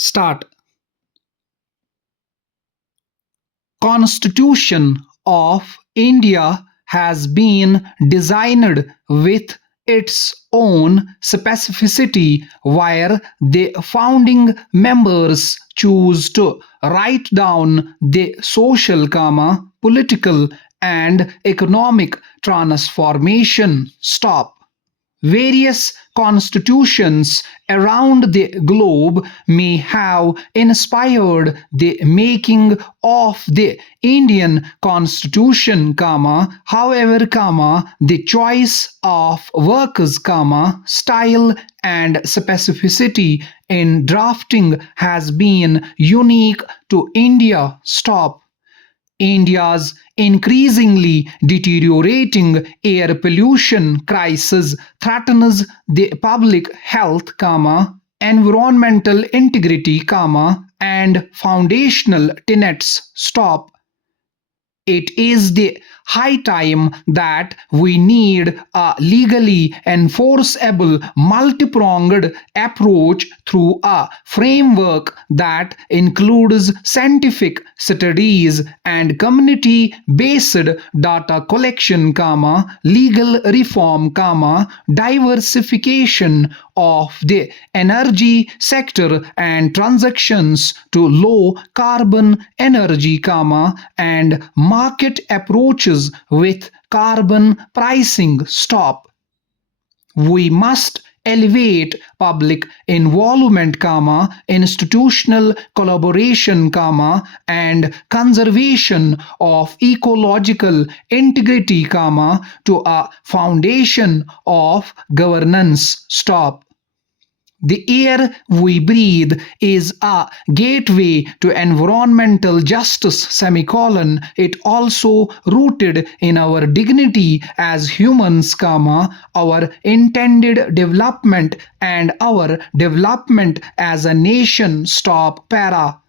Start. Constitution of India has been designed with its own specificity where the founding members choose to write down the social, political and economic transformation. Stop. Various constitutions around the globe may have inspired the making of the Indian constitution, however, the choice of workers, style and specificity in drafting has been unique to India. Stop. India's increasingly deteriorating air pollution crisis threatens the public health, environmental integrity, and foundational tenets. Stop. It is the high time that we need a legally enforceable multi-pronged approach through a framework that includes scientific studies and community-based data collection, legal reform, diversification of the energy sector and transactions to low carbon energy, and market approaches with carbon pricing. Stop. We must elevate public involvement, institutional collaboration, and conservation of ecological integrity, to a foundation of governance. Stop. The air we breathe is a gateway to environmental justice, It also rooted in our dignity as humans, our intended development and our development as a nation. Stop. Para.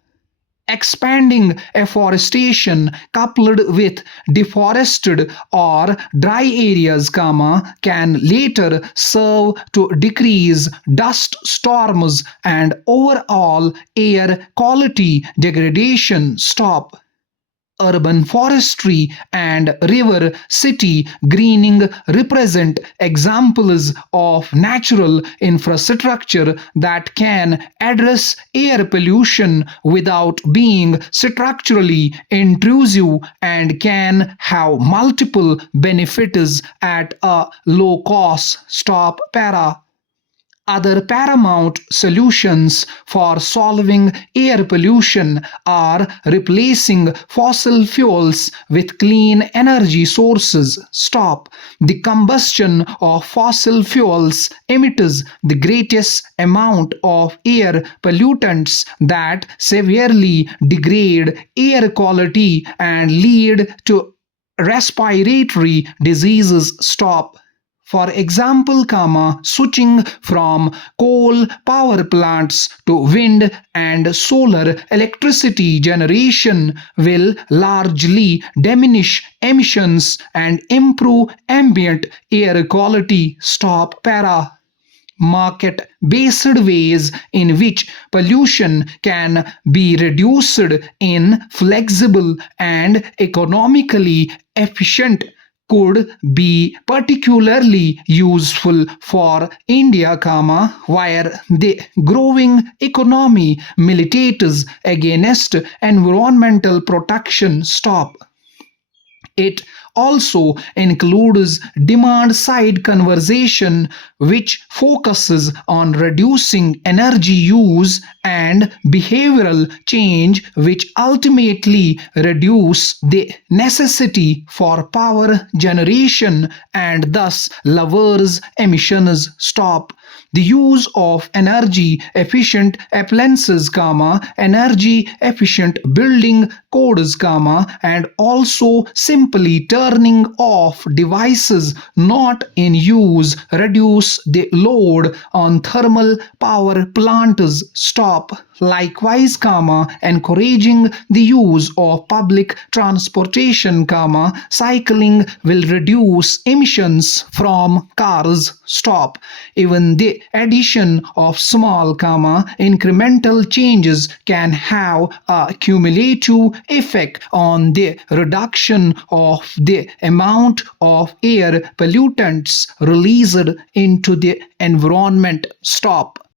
Expanding afforestation coupled with deforested or dry areas, can later serve to decrease dust storms and overall air quality degradation. Stop. Urban forestry and river city greening represent examples of natural infrastructure that can address air pollution without being structurally intrusive and can have multiple benefits at a low cost. Stop. Para. Other paramount solutions for solving air pollution are replacing fossil fuels with clean energy sources. Stop. The combustion of fossil fuels emits the greatest amount of air pollutants that severely degrade air quality and lead to respiratory diseases. Stop. For example, switching from coal power plants to wind and solar electricity generation will largely diminish emissions and improve ambient air quality. Stop. Para. Market-based ways in which pollution can be reduced in flexible and economically efficient could be particularly useful for India, where the growing economy militates against environmental protection. Stop. It also includes demand-side conservation, which focuses on reducing energy use, and behavioral change, which ultimately reduce the necessity for power generation and thus lowers emissions. Stop. The use of energy efficient appliances, energy efficient building codes, and also simply turning off devices not in use reduce the load on thermal power plants. Stop. Likewise, encouraging the use of public transportation, cycling will reduce emissions from cars. Stop. Even the addition of small, incremental changes can have a cumulative effect on the reduction of the amount of air pollutants released into the environment. Stop.